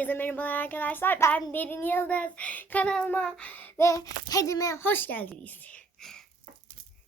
Herkese merhabalar arkadaşlar. Ben Derin Yıldız. Kanalıma ve kedime hoş geldiniz.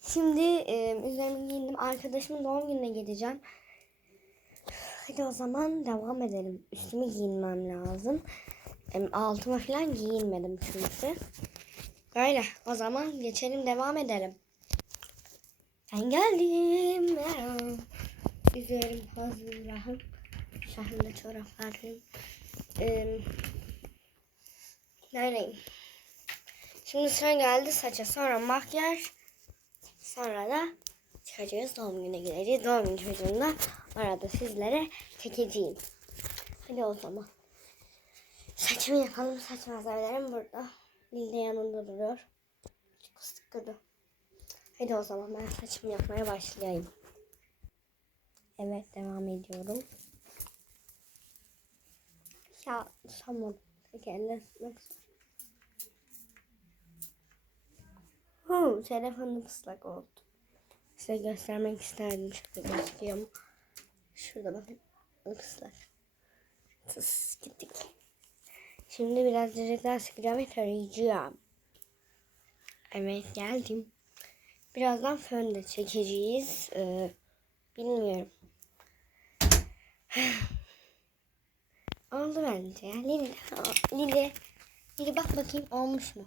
Şimdi e, üzerimi giyindim. Arkadaşımın doğum gününe gideceğim. Hadi o zaman devam edelim. Üstümü giyinmem lazım. E, altıma falan giyinmedim çünkü. Böyle o zaman geçelim devam edelim. Ben geldim. Üzerim hazırım. Şahında çoraplarım. Ee, neredeyim? Şimdi sıra geldi saça. Sonra makyaj. Sonra da çıkacağız. Doğum gününe gideceğiz. Doğum günü çocuğumda arada sizlere çekeceğim. Hadi o zaman. Saçımı yapalım. Saç malzemelerim burada. Lil de duruyor. Çok sıkıdı. Hadi o zaman ben saçımı yapmaya başlayayım. Evet devam ediyorum. Ya tamam. Peki elle tutmak Hı, telefonum ıslak oldu. Size göstermek isterdim. Şurada gözüküyor? Şurada bakın. Islak. Tıs gittik. Şimdi biraz daha sıkacağım ve tarayacağım. Evet geldim. Birazdan fön de çekeceğiz. Ee, bilmiyorum. Oldu bence ya. Lili, Lili, Lili bak bakayım olmuş mu?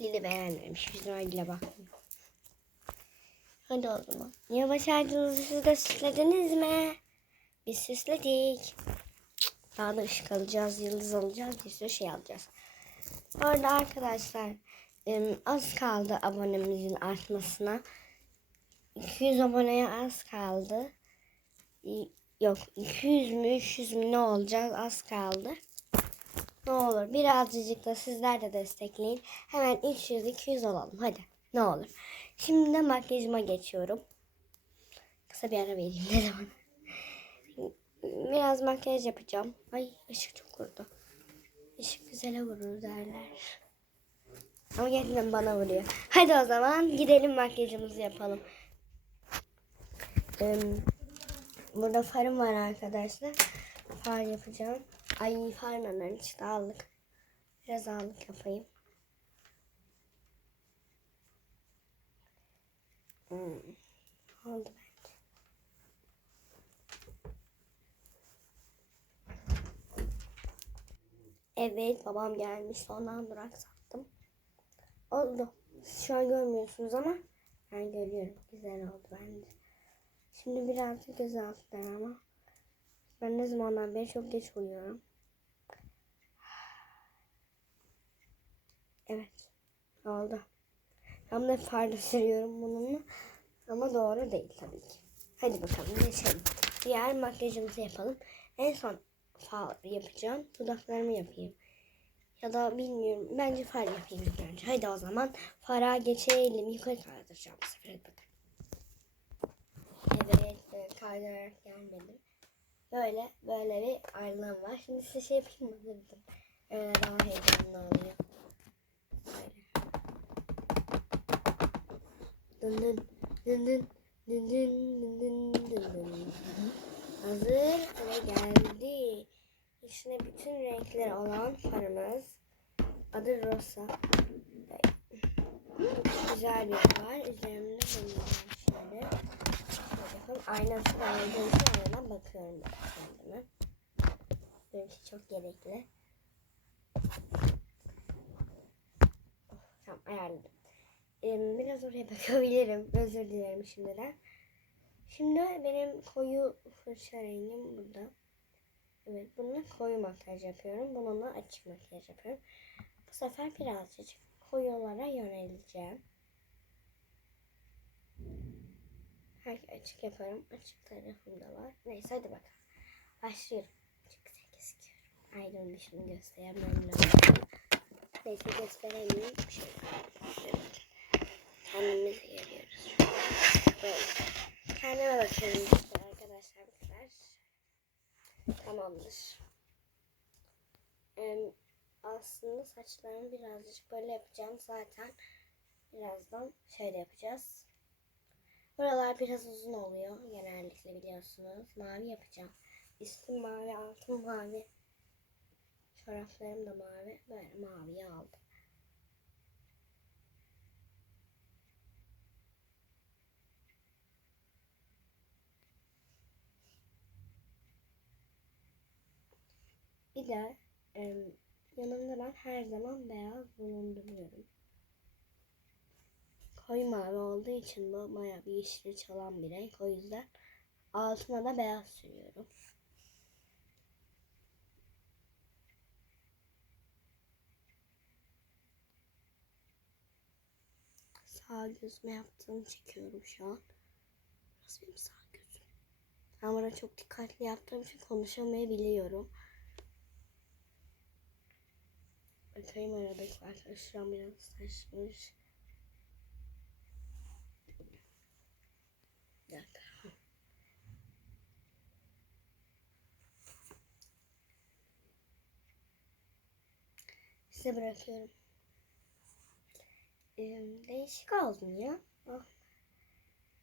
Lili beğenmemiş. Biz öyle bakmıyor. Hadi o zaman. Yavaş ağacınızı siz de süslediniz mi? Biz süsledik. Daha da ışık alacağız, yıldız alacağız, bir sürü şey alacağız. Bu arkadaşlar az kaldı abonemizin artmasına. 200 aboneye az kaldı. Yok 200 mü 300 mü ne olacak az kaldı. Ne olur birazcık da sizler de destekleyin. Hemen 300-200 olalım hadi ne olur. Şimdi de makyajıma geçiyorum. Kısa bir ara vereyim dedim. Biraz makyaj yapacağım. Ay ışık çok vurdu. Işık güzele vurur derler. Ama gerçekten bana vuruyor. Hadi o zaman gidelim makyajımızı yapalım. Ee, Burada farım var arkadaşlar. Far yapacağım. Ay farla çıktı aldık. Biraz aldık yapayım. Hmm. Oldu bence. Evet babam gelmiş. Ondan durak sattım. Oldu. Şu an görmüyorsunuz ama ben görüyorum. Güzel oldu bence. Şimdi birazcık göz altlar ama ben ne zamandan beri çok geç uyuyorum. Evet. Oldu. Ben de farda sürüyorum bununla. Ama doğru değil tabii ki. Hadi bakalım geçelim. Diğer makyajımızı yapalım. En son far yapacağım. Dudaklarımı yapayım. Ya da bilmiyorum. Bence far yapayım ilk önce. Hadi o zaman fara geçelim. Yukarı kaldıracağım. Hadi bakalım. E, kaydırarak gelmedim. Böyle, böyle bir aynam var. Şimdi size şey yapayım mı? Dur. Öyle daha heyecanlı oluyor. Böyle. Dın dın, dın dın, dın dın, dın dın, dın. Hazır ve geldi. İçine bütün renkler olan farımız. Adı Rosa. Güzel bir far. Üzerimde bunun var şöyle. Bakın aynası da olduğu için aynadan bakıyorum kendime. Benimki çok gerekli. Of, tamam ayarladım. Ee, biraz oraya bakabilirim. Özür dilerim şimdiden. Şimdi benim koyu fırça rengim burada. Evet bununla koyu makyaj yapıyorum. Bununla açık makyaj yapıyorum. Bu sefer birazcık koyulara yöneleceğim. Her açık yaparım. Açık tarafım da var. Neyse hadi bakalım. Başlıyorum. Çok güzel gözüküyorum. Aydın dışını gösteremem lazım. Neyse gösteremeyeyim. Şöyle. Evet. Kendimizi görüyoruz. Böyle. Kendime bakıyorum işte arkadaşlar. Tamamdır. Aslında saçlarımı birazcık böyle yapacağım. Zaten birazdan şöyle yapacağız. Buralar biraz uzun oluyor genellikle biliyorsunuz. Mavi yapacağım. Üstüm mavi, altım mavi. taraflarım da mavi. Böyle maviye aldım. Bir de yanımda ben her zaman beyaz bulunduruyorum. Koyu mavi olduğu için bu bayağı bir yeşili çalan bir renk. O yüzden altına da beyaz sürüyorum. Sağ gözüme yaptığımı çekiyorum şu an. Burası benim sağ gözüm. Ben burada çok dikkatli yaptığım için konuşamayabiliyorum. Bakayım aradaki arkadaş şu an biraz saçmış. Bir dakika. Size bırakıyorum. Ee, değişik oldun ya. Ah.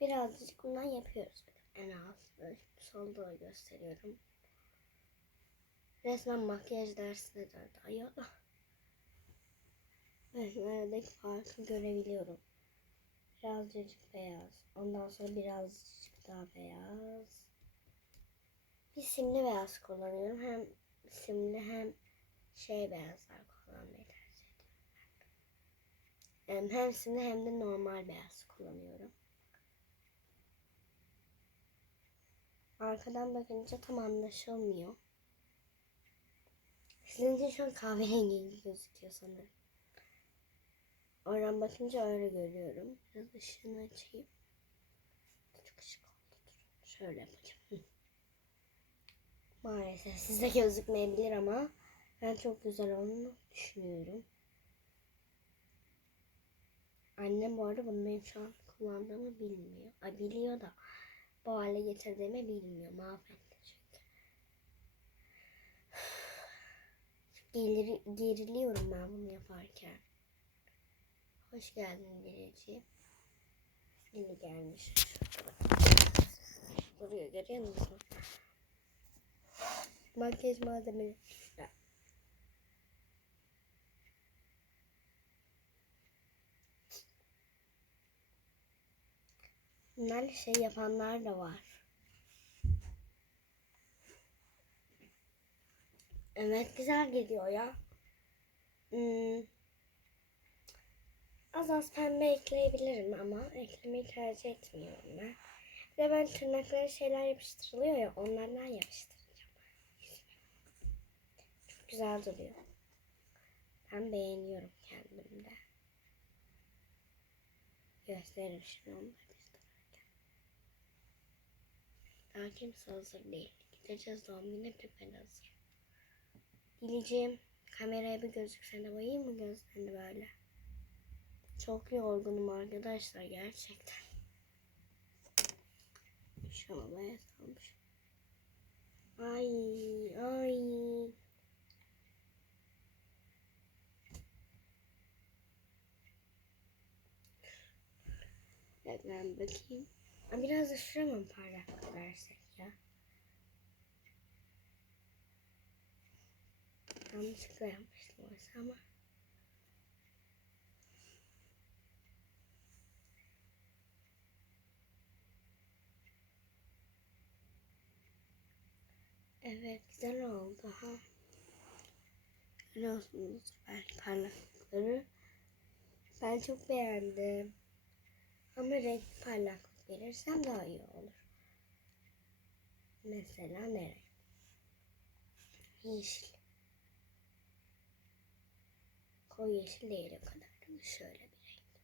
Birazcık bundan yapıyoruz. En az böyle solda gösteriyorum. Resmen makyaj dersine döndü ayol. Evet, aradaki farkı görebiliyorum. Birazcık beyaz. Ondan sonra birazcık daha beyaz. Bir simli beyaz kullanıyorum. Hem simli hem şey beyazlar kullanmayı tercih ediyorum. Hem, simli hem de normal beyaz kullanıyorum. Arkadan bakınca tam anlaşılmıyor. Sizin için şu an kahverengi gözüküyor sanırım. Oradan bakınca öyle görüyorum. Biraz ışığını açayım. Çok ışık oldu. Şöyle yapacağım. Maalesef size gözükmeyebilir ama ben çok güzel olduğunu düşünüyorum. Annem bu arada bunu benim şu an kullandığımı bilmiyor. Ay biliyor da bu hale getirdiğimi bilmiyor. Mahvetti çünkü. Gelir, geriliyorum ben bunu yaparken. Hoş geldin Lili'ciğim. Lili gelmiş. Duruyor görüyor musun? Makyaj malzemeleri. Bunlarla şey yapanlar da var. Evet güzel gidiyor ya. Hmm. Az az pembe ekleyebilirim ama eklemeyi tercih etmiyorum ben. Bir de ben tırnaklara şeyler yapıştırılıyor ya onlardan yapıştıracağım. Çok güzel duruyor. Ben beğeniyorum kendimde. Gösteririm şimdi onu da gösterirken. Daha kimse hazır değil. Gideceğiz doğum gününe ben hazır. Dileceğim kameraya bir gözüksene bayayım mı gözlerini böyle? Çok yorgunum arkadaşlar gerçekten. Şuna bayağı salmış. Ay ay. Ben bakayım. Biraz da şuraya mı parlaklık versek ya? Yanlışlıkla yapmıştım oysa ama. Evet güzel oldu ha. Görüyorsunuz belki parlaklıkları. Ben çok beğendim. Ama renk parlaklık verirsem daha iyi olur. Mesela ne renk? Yeşil. Koyu yeşil değil o kadar. Şöyle bir renk.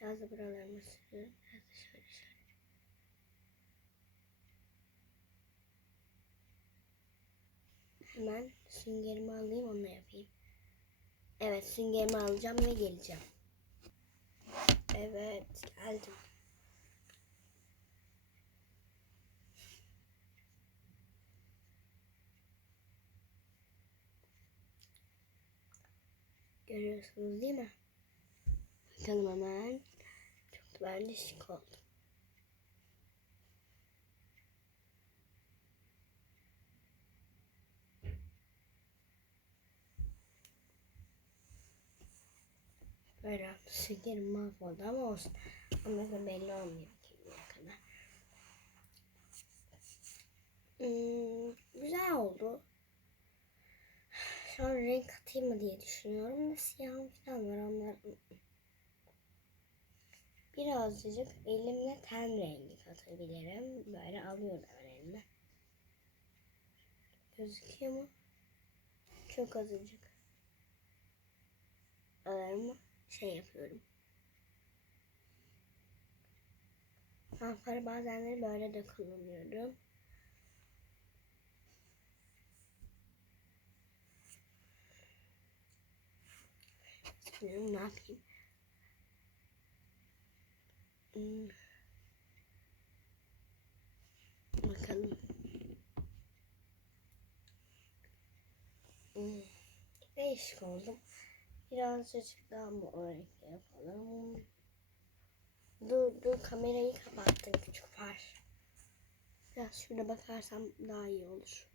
Biraz da buralarımı sürüyorum. Biraz da şöyle şöyle. Hemen süngerimi alayım onunla yapayım. Evet süngerimi alacağım ve geleceğim. Evet geldim. Görüyorsunuz değil mi? Bakalım hemen. Çok da bence şık oldu. Böyle şekerim mahvoldu ama olsun. Ama da belli olmuyor kimliğe kadar. Hmm, güzel oldu. An renk atayım mı diye düşünüyorum da siyahım falan var onlar. Birazcık elimle ten rengi katabilirim. Böyle alıyorum elime. Gözüküyor mu? Çok azıcık. Alarmı şey yapıyorum. Ben farı bazenleri böyle de kullanıyorum. Bilmiyorum ne yapayım. Hmm. Bakalım. Hmm. Değişik oldum. Birazcık daha mı renk yapalım? Dur dur kamerayı kapattım küçük far. Biraz şurada bakarsam daha iyi olur.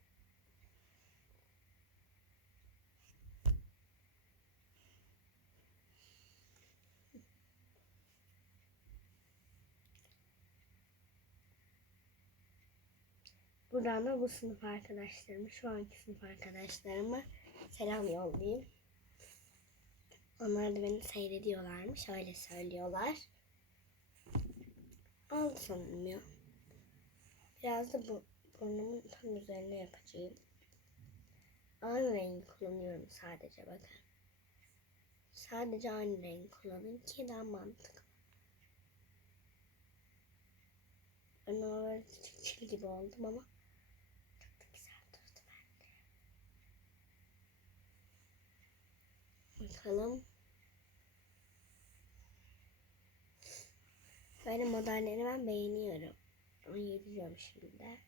Buradan da bu sınıf arkadaşlarımı, şu anki sınıf arkadaşlarıma selam yollayayım. Onlar da beni seyrediyorlarmış, öyle söylüyorlar. Sanırım ya. Biraz da bu burnumun tam üzerine yapacağım. Aynı rengi kullanıyorum sadece bakın. Sadece aynı rengi kullanın ki daha mantıklı. Ben öyle küçük çil gibi oldum ama çok da güzel durdu bence. Bakalım. Böyle modelleri ben beğeniyorum. Ama yediriyorum şimdi.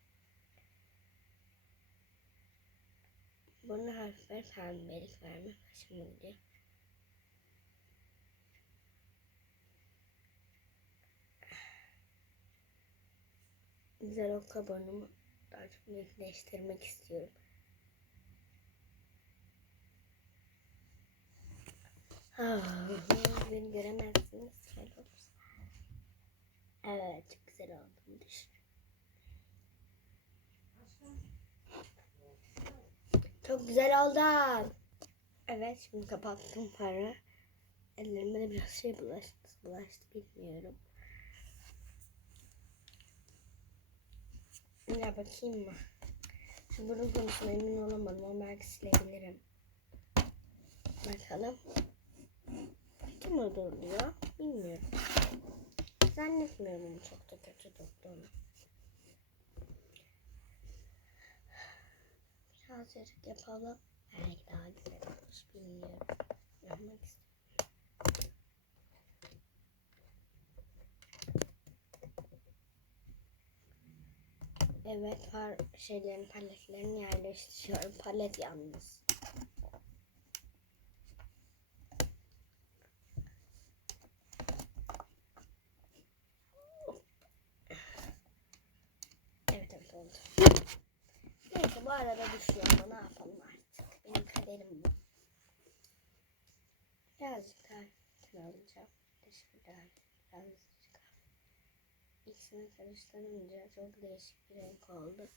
Bunu hafif ver pembelik verme hoşuma gidiyor. Güzel okka burnumu daha çok netleştirmek istiyorum. Ah, beni göremezsiniz. Şöyle olursa. Evet, güzel oldu. Çok güzel oldu. Evet, şimdi kapattım farı. Ellerime de biraz şey bulaştı. Bulaştı bilmiyorum. Ya bakayım mı? Şu burun konusuna emin olamadım ama belki silebilirim. Bakalım. Mü duruyor? Bilmiyorum. Zannetmiyorum çok da kötü durduğunu. Birazcık yapalım. Belki daha güzel olur. Bilmiyorum. Yapmak istiyorum. Evet, par şeylerin paletlerini yerleştiriyorum. Palet yalnız. Evet evet oldu. Neyse bu arada düşüyor ama ne yapalım artık. Benim kaderim bu. Birazcık daha alacağım. Teşekkürler. Birazcık. İkisini karıştırınca çok değişik bir renk oldu.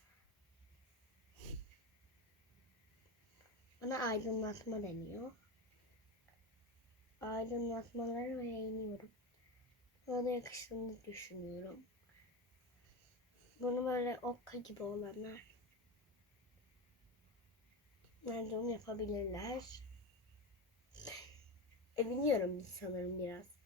Bana aydınlatma deniyor. Aydınlatmaları beğeniyorum. Bana da yakıştığını düşünüyorum. Bunu böyle okka gibi olanlar Bence onu yapabilirler. E biliyorum sanırım biraz.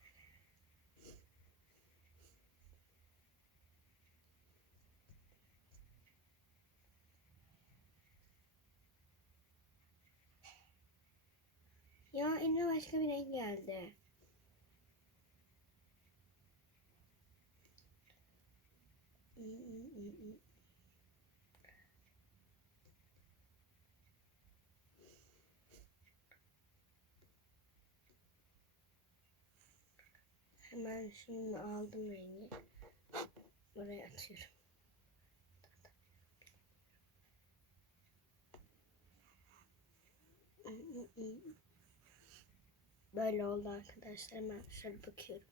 Ya elime başka bir renk geldi. Hemen şunu aldım rengi. Buraya atıyorum. Böyle oldu arkadaşlar. Hemen şöyle bakıyorum.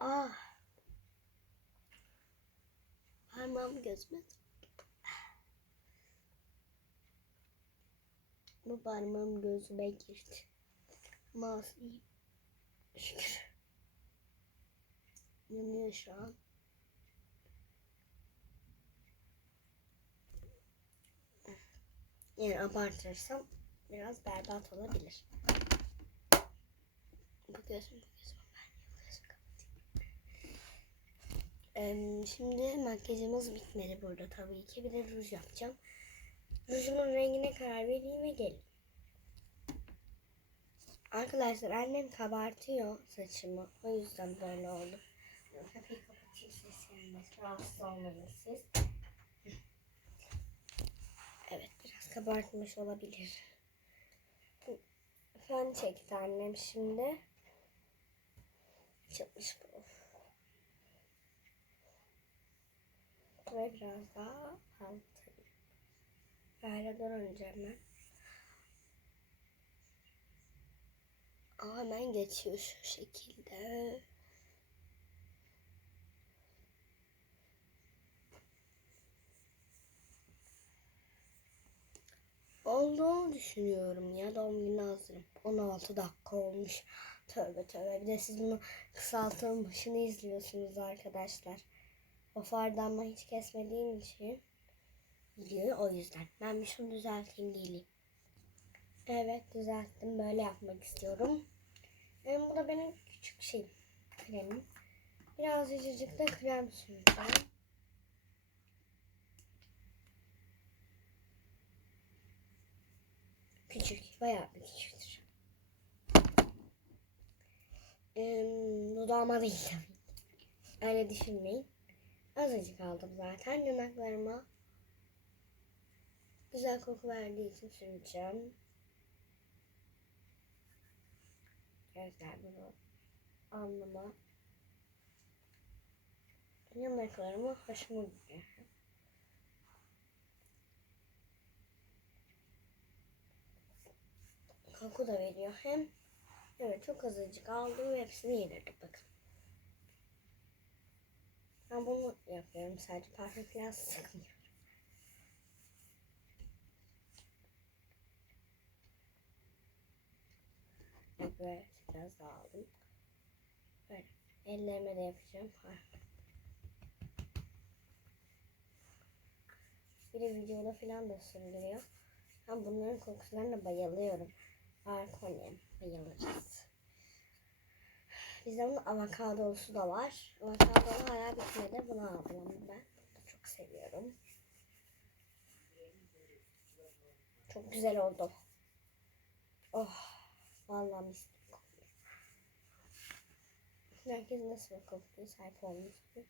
Ah. Parmağım gözüme. Bu parmağım gözüme girdi. Masum. Şükür. Yanıyor şu an. Yani abartırsam biraz berbat olabilir. Bu gözüm, bu gözüm. Em, şimdi makyajımız bitmedi burada tabii ki. Bir de ruj yapacağım. Rujumun rengine karar vereyim ve gelin. Arkadaşlar annem kabartıyor saçımı. O yüzden böyle oldu. Kapıyı kapatayım ses. Rahatsız olmayın siz. Evet biraz kabartmış olabilir. Fön çekti annem şimdi. Çıkmış bu. Ve biraz daha altı. Böyle durunca hemen. Aa, hemen geçiyor şu şekilde. Olduğunu düşünüyorum ya doğum günü hazırım. 16 dakika olmuş. Tövbe tövbe. Bir de siz bunu kısaltılmışını izliyorsunuz arkadaşlar. O fardanma hiç kesmediğim için videoyu o yüzden. Ben bir şunu düzelteyim geleyim. Evet düzelttim. Böyle yapmak istiyorum. Yani bu da benim küçük şeyim. Kremim. Biraz de krem süreceğim. Küçük. Bayağı bir küçüktür. Ee, dudağıma değil tabii. Öyle düşünmeyin. Azıcık aldım zaten yanaklarıma. Güzel koku verdiği için süreceğim. Gözler bunu alnıma. Yanaklarıma hoşuma gidiyor. Koku da veriyor hem. Evet çok azıcık aldım ve hepsini yedirdim bakın. Ben bunu yapıyorum sadece parfüm falan sıkmıyorum. Evet biraz daha aldım. Böyle ellerime de yapacağım parfüm. Bir de videoda falan da sürdürüyor. Ben bunların kokularına bayılıyorum. Arkonem bayılırız. Bizde bunun avokadolusu da var. Avokadolu hala bitmedi. Bunu aldım ben. Çok seviyorum. Çok güzel oldu. Oh. Vallahi mis. Herkes nasıl kokuya sahip olmuş gibi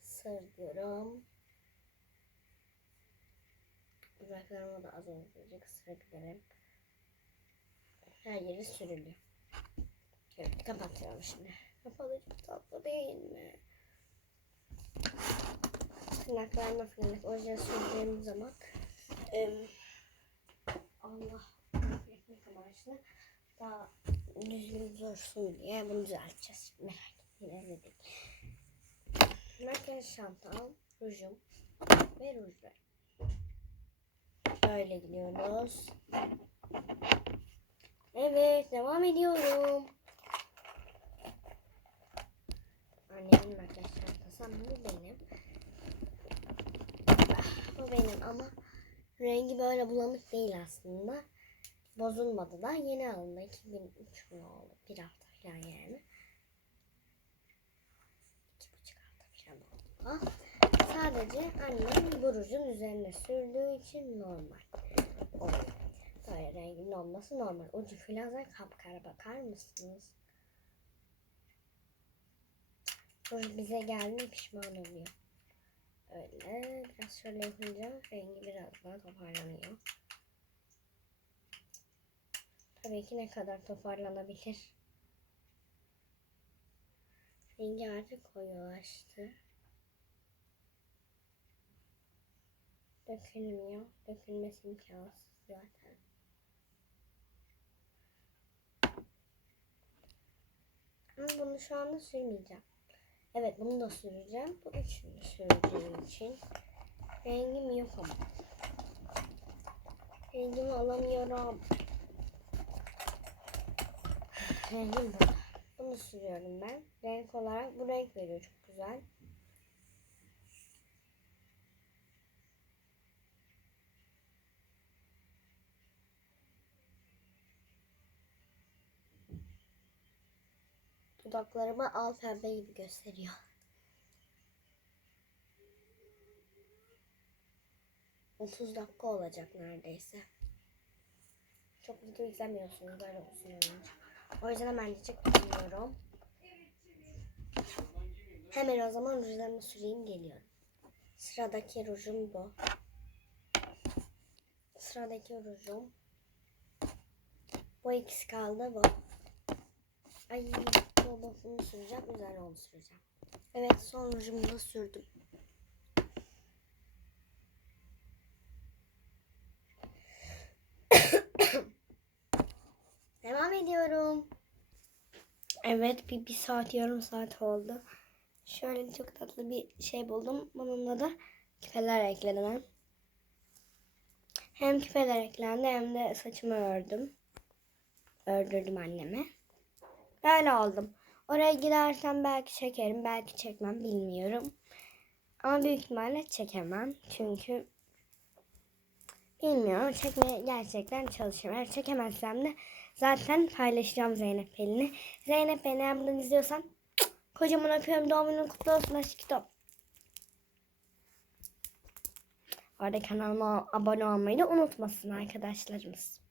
sır diyorum. Dudaklarıma da az önce ısırabilirim. Her yeri sürülüyor. Evet kapatıyorum şimdi. Kapalı çok tatlı değil mi? Tırnaklarına falan oje sürdüğüm zaman em, Allah ekmek amaçlı daha düzgün dursun diye bunu düzelteceğiz. Merak etmeyin değil. Makyaj şantam, rujum ve rujlar. Böyle gidiyoruz. Evet devam ediyorum. Annemin makyaj çantası ama bu benim. Ah, Bu benim ama rengi böyle bulanık değil aslında. Bozulmadı da yeni alındı. 2003 mü oldu? Bir hafta falan yani. İki buçuk hafta falan oldu. Sadece annem bu rujun üzerine sürdüğü için normal oluyor. Böyle renginin olması normal. Ucu falan da kapkara bakar mısınız? Ruj bize geldi pişman oluyor. Öyle biraz şöyle yapınca rengi biraz daha toparlanıyor. Tabii ki ne kadar toparlanabilir. Rengi artık koyulaştı. Dökülmüyor. Dökülmesi imkansız zaten. Ama bunu şu anda sürmeyeceğim. Evet bunu da süreceğim. Bu üçünü süreceğim için. Rengim yok ama. Rengimi alamıyorum. Rengim. Bunu sürüyorum ben. Renk olarak bu renk veriyor çok güzel. Dudaklarımı al pembe gibi gösteriyor. Otuz dakika olacak neredeyse. Çok video izlemiyorsunuz böyle uzun olunca. O yüzden hemencik bitiriyorum. Hemen o zaman rujlarımı süreyim geliyorum. Sıradaki rujum bu. Sıradaki rujum. Bu ikisi kaldı bu. Ay babasını süreceğim. Üzerine onu süreceğim. Evet son rujumu da sürdüm. Devam ediyorum. Evet bir, bir saat yarım saat oldu. Şöyle çok tatlı bir şey buldum. Bununla da küpeler ekledim. Hem küpeler eklendi hem de saçımı ördüm. Ördürdüm anneme. Böyle oldum. Oraya gidersem belki çekerim, belki çekmem bilmiyorum. Ama büyük ihtimalle çekemem. Çünkü bilmiyorum. Çekmeye gerçekten çalışıyorum. Eğer çekemezsem de zaten paylaşacağım Zeynep Pelin'i. Zeynep Pelin eğer buradan izliyorsan kocaman öpüyorum. Doğum günün kutlu olsun aşkım. Orada kanalıma abone olmayı da unutmasın arkadaşlarımız.